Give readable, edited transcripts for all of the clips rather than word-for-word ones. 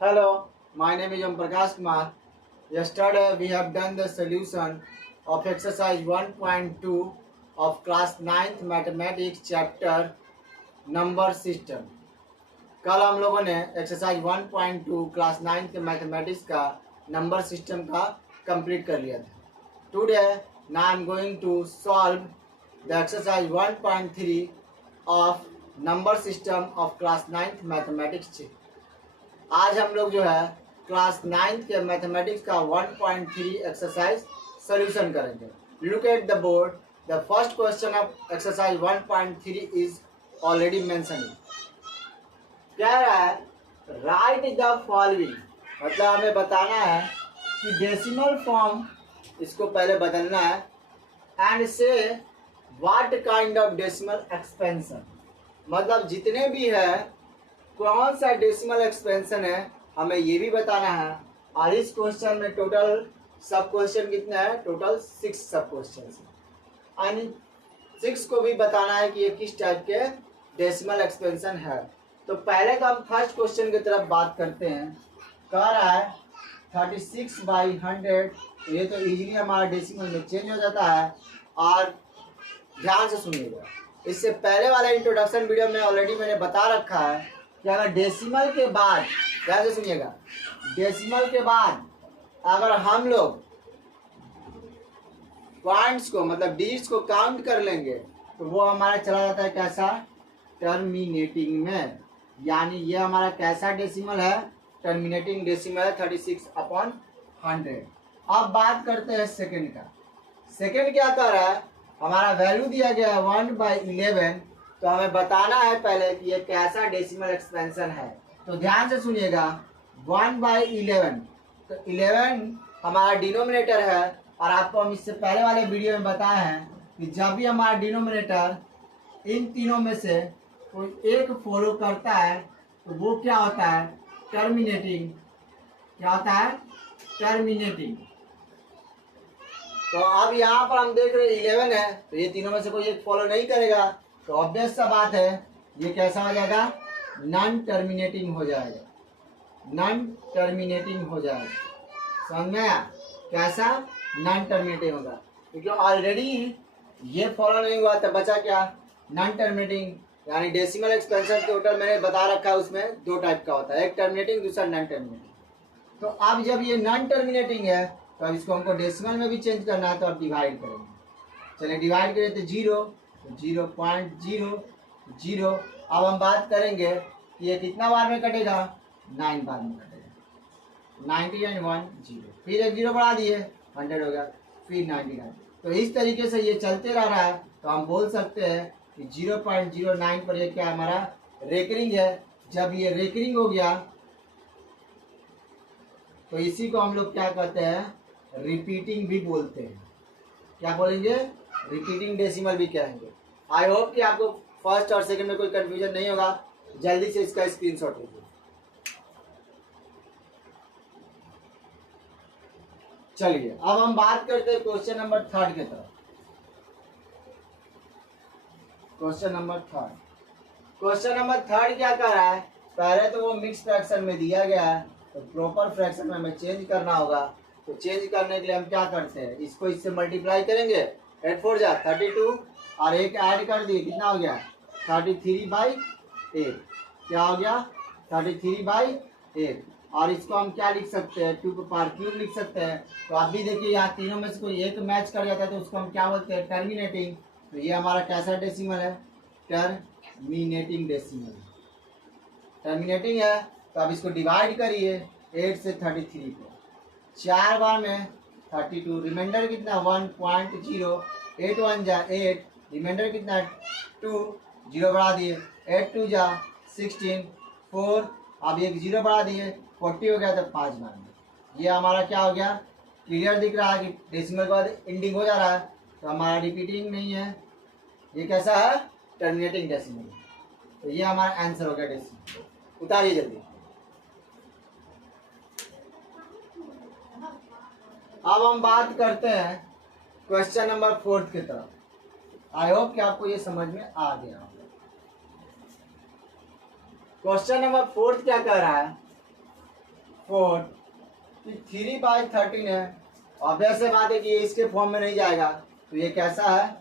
Hello, my name is Om Prakash Kumar. Yesterday we have done the solution of exercise 1.2 of class 9th mathematics chapter number system. कल हम लोगों ने exercise 1.2 class 9 के mathematics का number system का complete कर लिया था. Today now I am going to solve the exercise 1.3 of number system of class 9th mathematics. आज हम लोग जो है क्लास 9th के मैथमेटिक्स का 1.3 एक्सरसाइज सॉल्यूशन करेंगे. Look at the board. The first question of exercise 1.3 is already mentioning. क्या है? Right the following. मतलब हमें बताना है कि डेसिमल फॉर्म इसको पहले बदलना है एंड से what kind of decimal expansion. मतलब जितने भी है कौन सा डेसिमल एक्सपेंशन है हमें ये भी बताना है. और इस क्वेश्चन में टोटल सब क्वेश्चन कितने हैं? टोटल 6 सब क्वेश्चन है एंड 6 को भी बताना है कि ये किस टाइप के डेसिमल एक्सपेंशन है. तो पहले तो हम फर्स्ट क्वेश्चन की तरफ बात करते हैं. कह रहा है 36/100. ये तो इजीली हमारा डेसिमल में चेंज हो जाता है. और ध्यान से सुनिएगा, इससे पहले वाला इंट्रोडक्शन वीडियो में ऑलरेडी मैंने बता रखा है कि अगर डेसिमल के बाद, ध्यान से सुनिएगा, डेसिमल के बाद अगर हम लोग पॉइंट्स को मतलब डिजिट्स को काउंट कर लेंगे तो वो हमारा चला जाता है कैसा? टर्मिनेटिंग में. यानी ये हमारा कैसा डेसिमल है? टर्मिनेटिंग डेसिमल है 36/100. अब बात करते हैं सेकंड का. सेकंड क्या कर रहा है? हमारा वैल्यू दिया गया है 1/11. तो हमें बताना है पहले कि ये कैसा डेसिमल एक्सपेंशन है. तो ध्यान से सुनिएगा. 1/11, तो 11 हमारा डिनोमिनेटर है. और आपको हम इससे पहले वाले वीडियो में बताए हैं कि जब भी हमारा डिनोमिनेटर इन तीनों में से कोई एक फॉलो करता है तो वो क्या होता है? टर्मिनेटिंग. क्या होता है? टर्मिनेटिंग. तो अब यहाँ पर हम देख रहे हैं 11 है, तो ये तीनों में से कोई एक फॉलो नहीं करेगा. तो ऑब्वियस सा बात है ये कैसा हो जाएगा? नॉन टर्मिनेटिंग हो जाएगा. नॉन टर्मिनेटिंग हो जाएगा. समझ में आया? कैसा? नॉन टर्मिनेटिंग होगा क्योंकि ऑलरेडी ये फॉलो नहीं हुआ तो बचा क्या? Non terminating. यानी डेसिमल एक्सपेंशन टोटल मैंने बता रखा है, उसमें 2 टाइप का होता है, एक टर्मिनेटिंग दूसरा नॉन टर्मिनेटिंग. तो अब जब ये नॉन टर्मिनेटिंग है तो अब इसको हमको डेसिमल में भी चेंज करना है. तो अब डिवाइड करेंगे. चलिए डिवाइड करें तो 0.0. अब हम बात करेंगे कि ये कितना बार में कटेगा? 9 बार में कटेगा. 90 एंड 1 0. फिर एक 0 बढ़ा दिए, 100 हो गया. फिर 99. तो इस तरीके से ये चलते रह रहा है. तो हम बोल सकते हैं कि 0.09 पर ये क्या हमारा रेकरिंग है. जब ये रेकरिंग हो गया तो इसी को हम लोग क्या कहते हैं? रिपीटिंग भी बोलते हैं. क्या बोलेंगे? रिपीटिंग डेसिमल भी कहेंगे. आई होप कि आपको फर्स्ट और सेकंड में कोई कंफ्यूजन नहीं होगा. जल्दी से इसका स्क्रीनशॉट लीजिए. चलिए अब हम बात करते हैं क्वेश्चन नंबर 3 की तरफ. Question number 3. क्वेश्चन नंबर 3 क्या कर रहा है? पहले तो वो मिक्स फ्रैक्शन में दिया गया है तो प्रॉपर फ्रैक्शन में हमें चेंज करना होगा. तो चेंज करने के लिए हम क्या करते हैं? इसको इससे मल्टीप्लाई करेंगे. 8 4 जा 32 और एक ऐड कर दिए, कितना हो गया? 33/8. क्या हो गया? 33/8. और इसको हम क्या लिख सकते हैं? 2 का पावर क्यूब लिख सकते हैं. तो आप भी देखिए यहाँ तीनों में से कोई एक मैच कर जाता है तो उसको हम क्या बोलते हैं? टर्मिनेटिंग. तो ये हमारा कैसा डेसिमल है? Terminating decimal. टर्मिनेटिंग है. तो अब इसको डिवाइड करिए 8 से 33 को. 4 बार में 32. रिमाइंडर कितना? 1.0. 8 1 जा 8. रिमाइंडर कितना? 2. 0 बढ़ा दिए. 8 2 जा 16. 4. अब एक 0 बढ़ा दिए, 40 हो गया. तो 5 बार में ये हमारा क्या हो गया? क्लियर दिख रहा है कि डेसिमल के बाद एंडिंग हो जा रहा है. तो हमारा रिपीटिंग नहीं है. ये कैसा है? Terminating decimal. तो ये हमारा आंसर हो गया डेसिमल. उतारिए जल्दी. अब हम बात करते हैं क्वेश्चन नंबर 4 की तरफ. आई होप कि आपको ये समझ में आ गया. क्वेश्चन नंबर 4 क्या कह रहा है? 4, 3/13 है। ऑब्वियस से बात है कि ये इसके फॉर्म में नहीं जाएगा, तो ये कैसा है,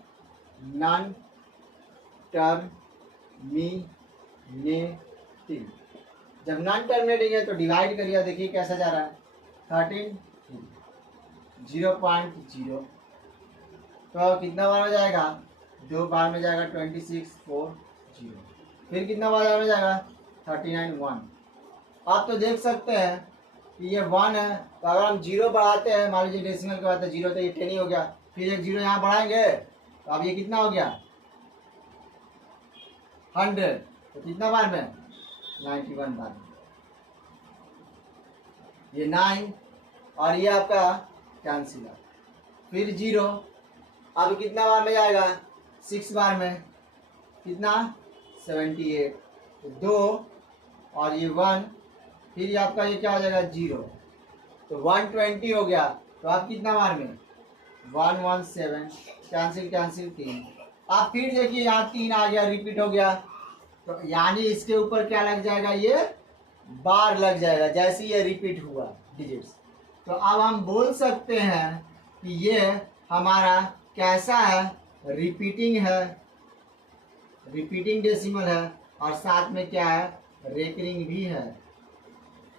नॉन टर्मिनेटिंग। जब नॉन टर्मिनेटिंग है तो डिवाइड करिए, देखिए कैसा जा रहा है, 13 0.0, तो कितना बार में जाएगा, 2 बार में जाएगा, 26 4 0, फिर कितना बार में जाएगा, 39 1। आप तो देख सकते हैं कि ये 1 है, तो अगर हम 0 बढ़ाते हैं, मान लीजिए डेसिमल के बाद 0, तो ये 10 ही हो गया, फिर एक 0 यहाँ बढ़ाएंगे तो अब ये कितना हो गया, 100, तो कितना बार में, 91 बार में। ये 9 और ये आपका कैंसिल है, फिर 0, अब कितना बार में जाएगा, 6 बार में, कितना, 78, तो 2 और ये 1, फिर ये आपका ये क्या हो जाएगा, 0, तो 120 हो गया, तो आप कितना बार में, 117, कैंसिल कैंसिल 3। आप फिर देखिए यहाँ 3 आ गया, रिपीट हो गया, तो यानी इसके ऊपर क्या लग जाएगा, ये बार लग जाएगा जैसे ये रिपीट हुआ डिजिट्स। तो अब हम बोल सकते हैं कि ये हमारा कैसा है, रिपीटिंग है, रिपीटिंग डेसिमल है, और साथ में क्या है, रेकरिंग भी है।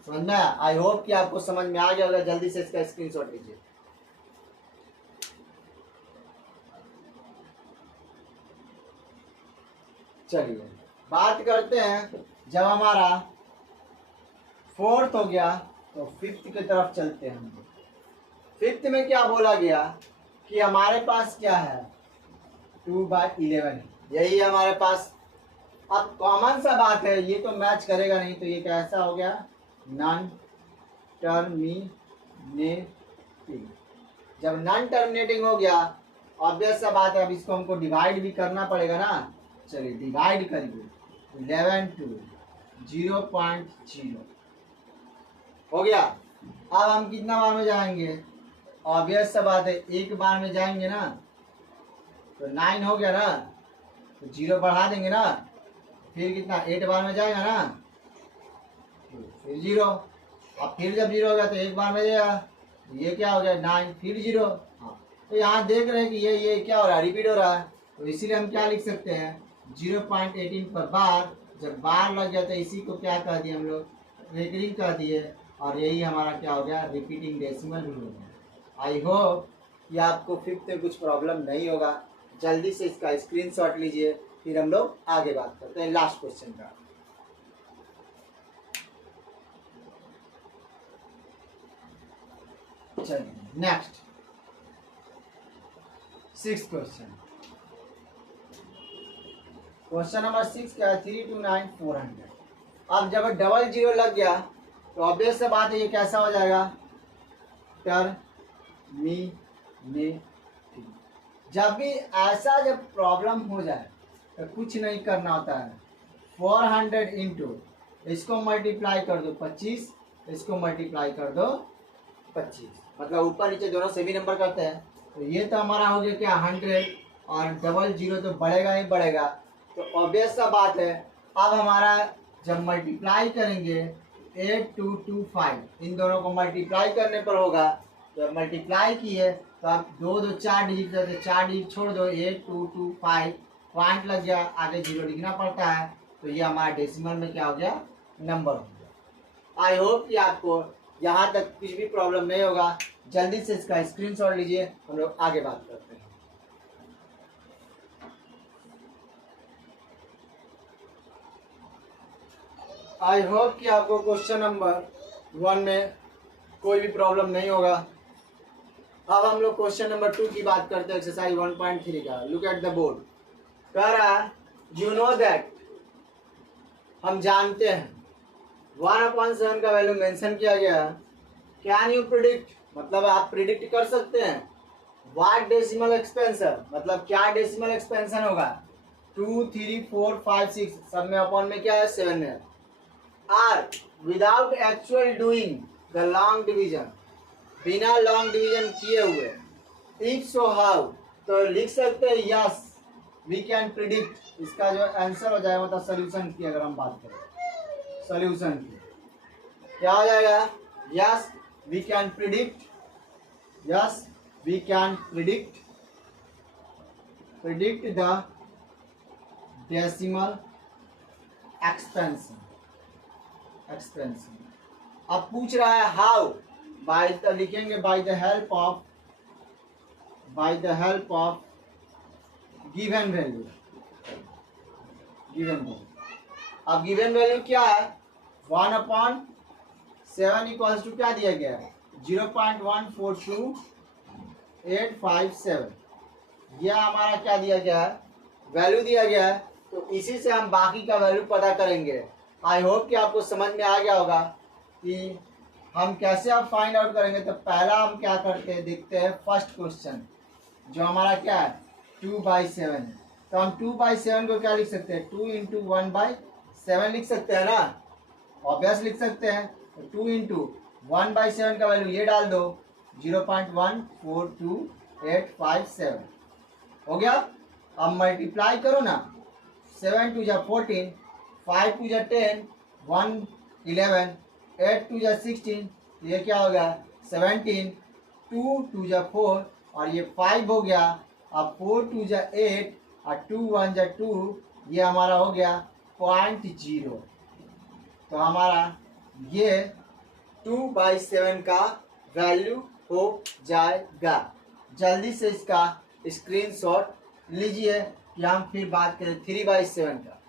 समझ में? आई होप कि आपको समझ में आ गया होगा। जल्दी से इसका स्क्रीनशॉट लीजिए। चलिए बात करते हैं, जब हमारा 4th हो गया तो 5th की तरफ चलते हैं। हम 5th में क्या बोला गया कि हमारे पास क्या है, 2/11, यही हमारे पास। अब कॉमन सा बात है, ये तो मैच करेगा नहीं, तो ये कैसा हो गया, नॉन टर्मिनेटिंग। जब नॉन टर्मिनेटिंग हो गया, ऑब्वियस सा बात है, अब इसको हमको डिवाइड भी करना पड़ेगा ना। चलिए डिवाइड करिए, 11 2 0.0 हो गया। अब हम कितना बार में जाएंगे, ऑब्वियस सा बात है, एक बार में जाएंगे ना, तो 9 हो गया ना, तो 0 बढ़ा देंगे ना, फिर कितना, 8 बार में जाएगा ना, फिर 0, अब फिर जब 0 हो गया तो एक बार में जाएगा, ये क्या हो गया, 9, फिर 0। हाँ, तो यहाँ देख रहे हैं कि ये क्या हो रहा है, रिपीट हो रहा है, तो इसीलिए हम क्या लिख सकते हैं, 0.18 पर बार। जब बार लग गया तो इसी को क्या कह दिए हम लोग, रेकरिंग कह दिए, और यही हमारा क्या हो गया, रिपीटिंग डेसिमल भी हो गया। आई होप कि आपको 5th में कुछ प्रॉब्लम नहीं होगा। जल्दी से इसका स्क्रीनशॉट लीजिए, फिर हम लोग आगे बात करते हैं लास्ट क्वेश्चन का। चलिए next 6th question. Question number 6 क्या है, 329 400। अब जब डबल 0 लग गया तो ऑब्वियस से बात है, ये कैसा हो जाएगा, टर्मिनेटिंग। जब भी ऐसा जब प्रॉब्लम हो जाए तो कुछ नहीं करना होता है, 400 इंटू इसको मल्टीप्लाई कर दो 25, इसको मल्टीप्लाई कर दो 25, मतलब ऊपर नीचे दोनों सेमी नंबर करते हैं। तो ये तो हमारा हो गया क्या, 100, और डबल 0 तो बढ़ेगा ही बढ़ेगा, तो ऑब्वियस सा बात है। अब हमारा जब मल्टीप्लाई करेंगे 8225, इन दोनों को मल्टीप्लाई करने पर होगा। जब मल्टीप्लाई किए तो आप 2 2 4 डिजिट करते, 4 डिजिट छोड़ दो, 8225, पॉइंट लग गया, आगे 0 लिखना पड़ता है, तो ये हमारा डेसिमल में क्या हो गया, नंबर हो गया। आई होप कि आपको यहाँ तक कुछ भी प्रॉब्लम नहीं होगा। जल्दी से इसका स्क्रीनशॉट लीजिए, हम लोग आगे बात करते हैं। आई होप कि आपको क्वेश्चन नंबर 1 में कोई भी प्रॉब्लम नहीं होगा। अब हम लोग क्वेश्चन नंबर 2 की बात करते हैं, एक्सरसाइज 1.3 का। Look at the board. कह रहा है, यू नो दैट, हम जानते हैं 1/7 का वैल्यू मेंशन किया गया है। कैन यू प्रिडिक्ट, मतलब आप प्रिडिक्ट कर सकते हैं, व्हाट डेसिमल एक्सपेंशन, मतलब क्या डेसिमल एक्सपेंशन होगा, 2 3 4 5 6, सब में अपॉन में क्या है, 7 है, are without actual doing the long division, बिना लॉन्ग डिवीजन किए हुए। इफ सो हाउ, तो लिख सकते हैं यस वी कैन प्रिडिक्ट। इसका जो आंसर हो जाएगा, मतलब सोल्यूशन की अगर हम बात करें, सोल्यूशन की क्या हो जाएगा, Yes, we can predict. Yes, we can predict the decimal expansion. अब पूछ रहा है हाउ, बाय द लिखेंगे by the help of given value. अब गिवन वैल्यू क्या है? 1/7 इक्वल्स टू क्या दिया गया है? 0.142857। यह हमारा क्या दिया गया है? वैल्यू दिया गया है। तो इसी से हम बाकी का वैल्यू पता करेंगे। आई होप कि आपको समझ में आ गया होगा कि हम कैसे अब फाइंड आउट करेंगे। तो पहला हम क्या करते हैं, देखते हैं फर्स्ट क्वेश्चन जो हमारा क्या है 2/7 है। तो हम 2/7 को क्या लिख सकते हैं? 2 इंटू 1/7 लिख सकते हैं ना, ऑब्वियस लिख सकते हैं। तो 2 इंटू 1/7 का वैल्यू ये डाल दो 0.142857 हो गया। अब मल्टीप्लाई करो ना, 7 2 जा 14, 5 2 जा 10, 1 11, 8 2 जा 16, तो ये क्या हो गया 17, 2 2 जा 4 और ये 5 हो गया। अब 4 2 जा 8 और 2 1 जा 2, ये हमारा हो गया 0.0। तो हमारा ये 2/7 का वैल्यू हो जाएगा। जल्दी से इसका स्क्रीनशॉट लीजिए कि हम फिर बात करें 3/7 का।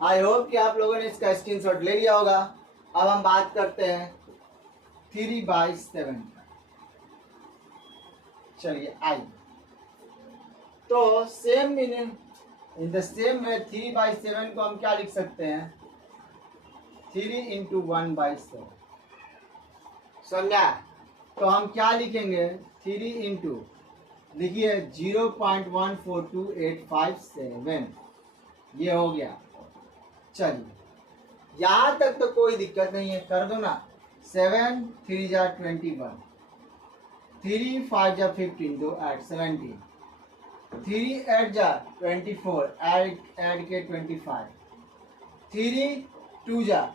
आई होप कि आप लोगों ने इसका स्क्रीनशॉट ले लिया होगा। अब हम बात करते हैं 3/7 का। चलिए आइए, तो same meaning in the same way 3/7 को हम क्या लिख सकते हैं? 3 इंटू 1/7। समझा? तो हम क्या लिखेंगे? 3 इंटू लिखिए 0.142857, ये हो गया। चलिए यहाँ तक तो कोई दिक्कत नहीं है, कर दो ना। 7 3 जा 21, 3 5 जा 15, 2 8 17, 3 8 जा 24, ऐड के 25, 3 2 जा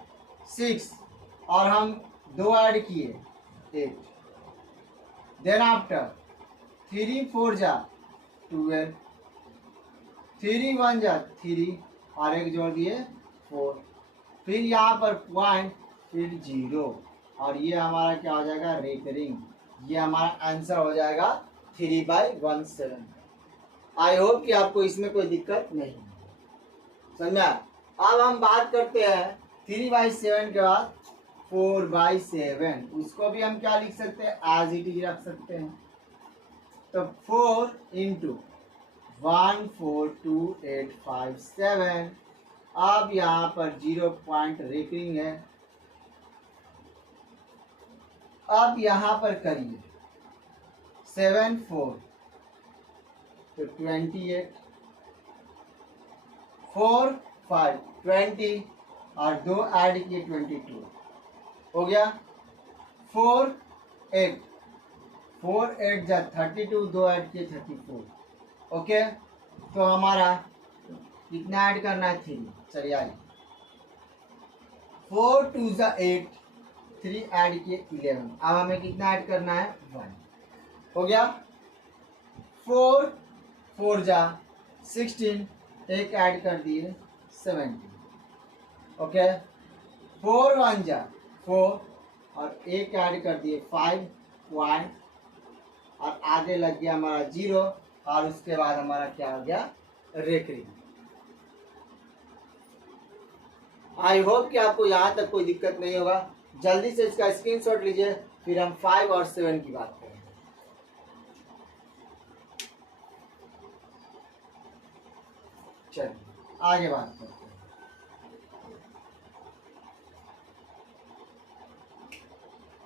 6 और हम 2 ऐड किए 8। देन आफ्टर 3 4 जा 12, 3 1 जा 3 और एक जोड़ दिए 4, फिर यहाँ पर पॉइंट, फिर 0 और ये हमारा क्या हो जाएगा? रेकरिंग। ये हमारा आंसर हो जाएगा 3/17। आई होप कि आपको इसमें कोई दिक्कत नहीं समझा। अब हम बात करते हैं 3/7 के बाद 4/7। उसको भी हम क्या लिख सकते हैं? एज इट इज रख सकते हैं। तो 4 इंटू 142857। अब यहाँ पर 0 पॉइंट रेकरिंग है। अब यहाँ पर करिए 7 4 तो 28, 4 5 20 और 2 ऐड किए 22 हो गया। 4 8 जा 32, 2 ऐड किए 34। ओके, तो हमारा कितना ऐड करना है? 3। चलिए आइए, 4 2 जा 8, 3 ऐड किए 11। अब हमें कितना ऐड करना है? 1 हो गया। 4 4 जा 16, एक ऐड कर दिए 17। ओके, 4 1 जा 4 और एक ऐड कर दिए 5 1 और आगे लग गया हमारा 0 और उसके बाद हमारा क्या हो गया? रेकरिंग। आई होप कि आपको यहाँ तक कोई दिक्कत नहीं होगा। जल्दी से इसका स्क्रीनशॉट लीजिए, फिर हम 5 और 7 की बात करेंगे। चलिए आगे बात करते हैं।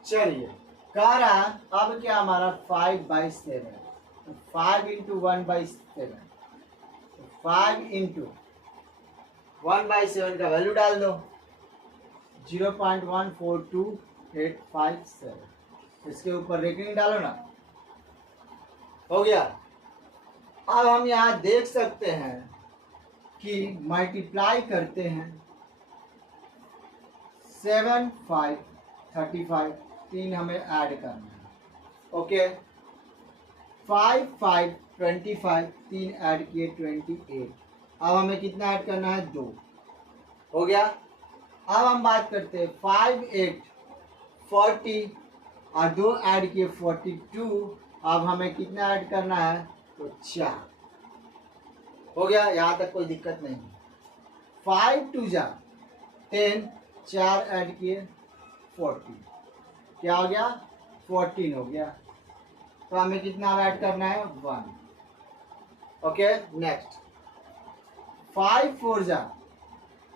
चलिए कह रहा अब क्या हमारा 5/7, 5 इंटू 1/7, 5 इंटू 1/7 का वैल्यू डाल दो 0.142857। इसके ऊपर रेकरिंग डालो ना, हो गया। अब हम यहाँ देख सकते हैं कि मल्टीप्लाई करते हैं 7 5 35, 3 हमें ऐड करना है। ओके, 5 5 25, 3 ऐड किए 28। अब हमें कितना ऐड करना है? 2। हो गया। अब हम बात करते हैं 5 8 40 और 2 ऐड किए 42। अब हमें कितना ऐड करना है? तो 4। हो गया, यहाँ तक कोई दिक्कत नहीं। 5 2 जा 10, 4 ऐड किए 40, क्या हो गया? 14 हो गया। तो हमें कितना ऐड करना है? 1। ओके, नेक्स्ट 5 4 जा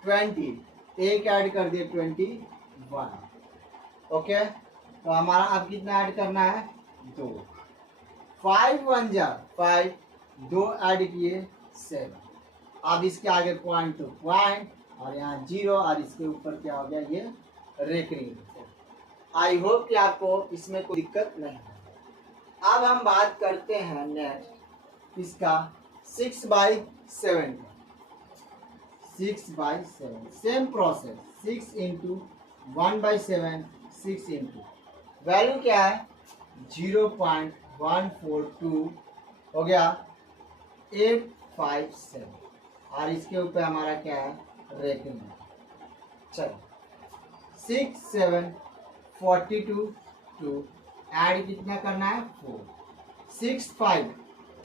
20, एक ऐड कर दिए 21। ओके, तो हमारा अब कितना ऐड करना है? 2। 5 1 जा 5, 2 ऐड किए 7। अब इसके आगे पॉइंट तो पॉइंट और यहाँ 0 और इसके ऊपर क्या हो गया? ये रेकरिंग। आई होप कि आपको इसमें कोई दिक्कत नहीं है। अब हम बात करते हैं नेक्स्ट इसका 6/7 का। 6/7 same process, 6 into 1/7, 6 into value क्या है? 0.142 हो गया 857 और इसके ऊपर हमारा क्या है? रेकरिंग। चलो 6 7 42 2 ऐड कितना करना है? 4। 6 5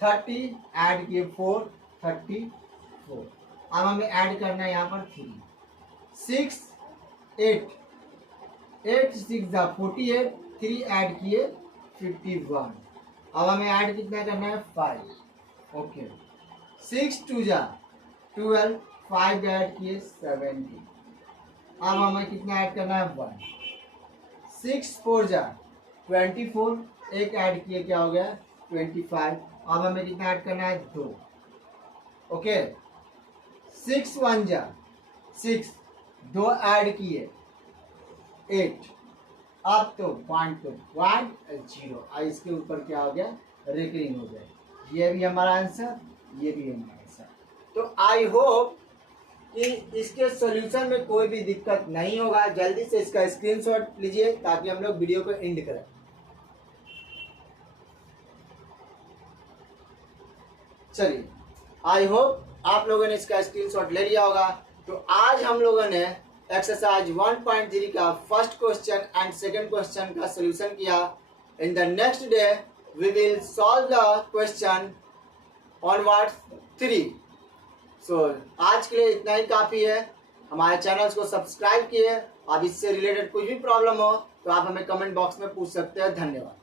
30 ऐड किए 4 34। अब हमें ऐड करना है यहाँ पर 3। 6 8 8 6 48, 3 ऐड किए 51। अब हमें ऐड कितना करना है? 5। ओके, 6 2 जा 12, 5 ऐड किए 70। अब हमें कितना ऐड करना है? 1। 6 4 जा 24, एक ऐड किए क्या हो गया? 25। अब हमें कितना ऐड करना है? 2। ओके, 6 1 जा 6, 2 ऐड किए 8। अब तो पॉइंट 0 और इसके ऊपर क्या हो गया? रेकरिंग हो गया। ये भी हमारा आंसर, ये भी हमारा आंसर। तो आई होप कि इसके सॉल्यूशन में कोई भी दिक्कत नहीं होगा। जल्दी से इसका स्क्रीनशॉट लीजिए ताकि हम लोग वीडियो को एंड करें। चलिए, आई होप आप लोगों ने इसका स्क्रीनशॉट ले लिया होगा। तो आज हम लोगों ने एक्सरसाइज 1.3 का first question and second question का सॉल्यूशन किया। In the next day we will solve the question onward 3। So आज के लिए इतना ही काफ़ी है। हमारे चैनल्स को सब्सक्राइब किए। अब इससे रिलेटेड कुछ भी प्रॉब्लम हो तो आप हमें कमेंट बॉक्स में पूछ सकते हैं। धन्यवाद।